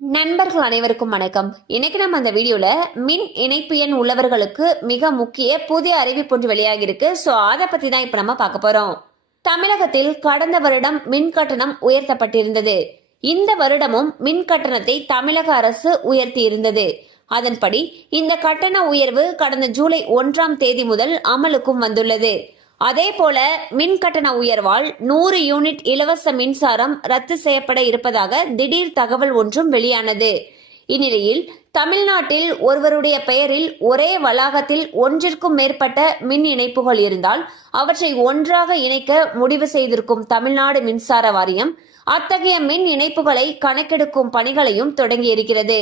நண்பர்கள் அனைவருக்கும் வணக்கம். இன்னைக்கு நம்ம அந்த வீடியோல மின் இணைப்பு எண் உள்ளவர்களுக்கு மிக முக்கிய புதிய அறிவிப்பு ஒன்று வெளியாகி இருக்கு ஸோ அதை பத்தி தான் இப்ப நம்ம பார்க்க போறோம். தமிழகத்தில் கடந்த வருடம் மின் கட்டணம் உயர்த்தப்பட்டிருந்தது. இந்த வருடமும் மின் கட்டணத்தை தமிழக அரசு உயர்த்தி இருந்தது அதன்படி இந்த கட்டண உயர்வு கடந்த ஜூலை ஒன்றாம் தேதி முதல் அமலுக்கும் வந்துள்ளது. அதே போல மின் கட்டண உயர்வால் நூறு யூனிட் இலவச மின்சாரம் ரத்து செய்யப்பட இருப்பதாக திடீர் தகவல் ஒன்றும் வெளியானது. இந்நிலையில் தமிழ்நாட்டில் ஒருவருடைய பெயரில் ஒரே வளாகத்தில் ஒன்றிற்கும் மேற்பட்ட மின் இணைப்புகள் இருந்தால் அவற்றை ஒன்றாக இணைக்க முடிவு செய்திருக்கும் தமிழ்நாடு மின்சார வாரியம் அத்தகைய மின் இணைப்புகளை கணக்கெடுக்கும் பணிகளையும் தொடங்கியிருக்கிறது.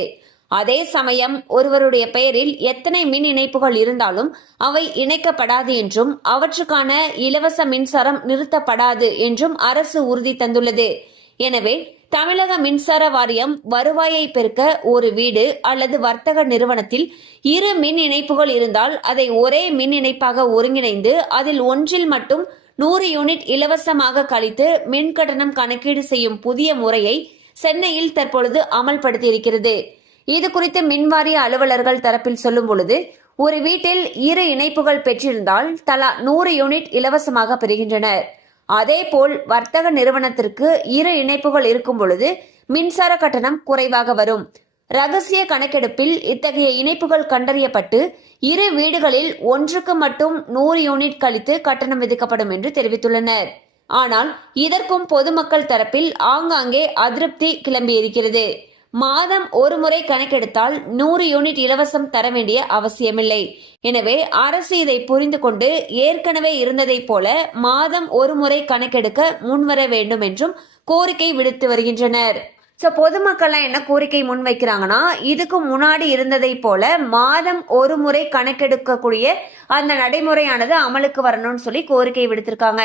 அதே சமயம் ஒருவருடைய பெயரில் எத்தனை மின் இணைப்புகள் இருந்தாலும் அவை இணைக்கப்படாது என்றும் அவற்றுக்கான இலவச மின்சாரம் நிறுத்தப்படாது என்றும் அரசு உறுதி தந்துள்ளது. எனவே தமிழக மின்சார வாரியம் வருவாயை பெருக்க ஒரு வீடு அல்லது வர்த்தக நிறுவனத்தில் இரு மின் இணைப்புகள் இருந்தால் அதை ஒரே மின் இணைப்பாக ஒருங்கிணைந்து அதில் ஒன்றில் மட்டும் நூறு யூனிட் இலவசமாக கழித்து மின் கட்டணம் கணக்கீடு செய்யும் புதிய முறையை சென்னையில் தற்பொழுது அமல்படுத்தியிருக்கிறது. இது குறித்து மின்வாரிய அலுவலர்கள் தரப்பில் சொல்லும் பொழுது ஒரு வீட்டில் இரு இணைப்புகள் பெற்றிருந்தால் தலா நூறு யூனிட் இலவசமாக பெறுகின்றனர். அதேபோல் வர்த்தக நிறுவனத்திற்கு இரு இணைப்புகள் இருக்கும் பொழுது மின்சார கட்டணம் குறைவாக வரும். ரகசிய கணக்கெடுப்பில் இத்தகைய இணைப்புகள் கண்டறியப்பட்டு இரு வீடுகளில் ஒன்றுக்கு மட்டும் நூறு யூனிட் கழித்து கட்டணம் விதிக்கப்படும் என்று தெரிவித்துள்ளனர். ஆனால் இதற்கும் பொதுமக்கள் தரப்பில் ஆங்காங்கே அதிருப்தி கிளம்பியிருக்கிறது. மாதம் ஒரு முறை கணக்கெடுத்தால் நூறு யூனிட் இலவசம் தர வேண்டிய அவசியமில்லை. எனவே அரசு இதை புரிந்து கொண்டு ஏற்கனவே இருந்ததைப் போல மாதம் ஒரு முறை கணக்கெடுக்க முன்வர வேண்டும் என்றும் கோரிக்கை விடுத்து வருகின்றனர். ஸோ பொதுமக்கள்லாம் என்ன கோரிக்கை முன் வைக்கிறாங்கன்னா இதுக்கு முன்னாடி இருந்ததை போல மாதம் ஒரு முறை கணக்கெடுக்கக்கூடிய அந்த நடைமுறையானது அமலுக்கு வரணும்னு சொல்லி கோரிக்கை விடுத்திருக்காங்க.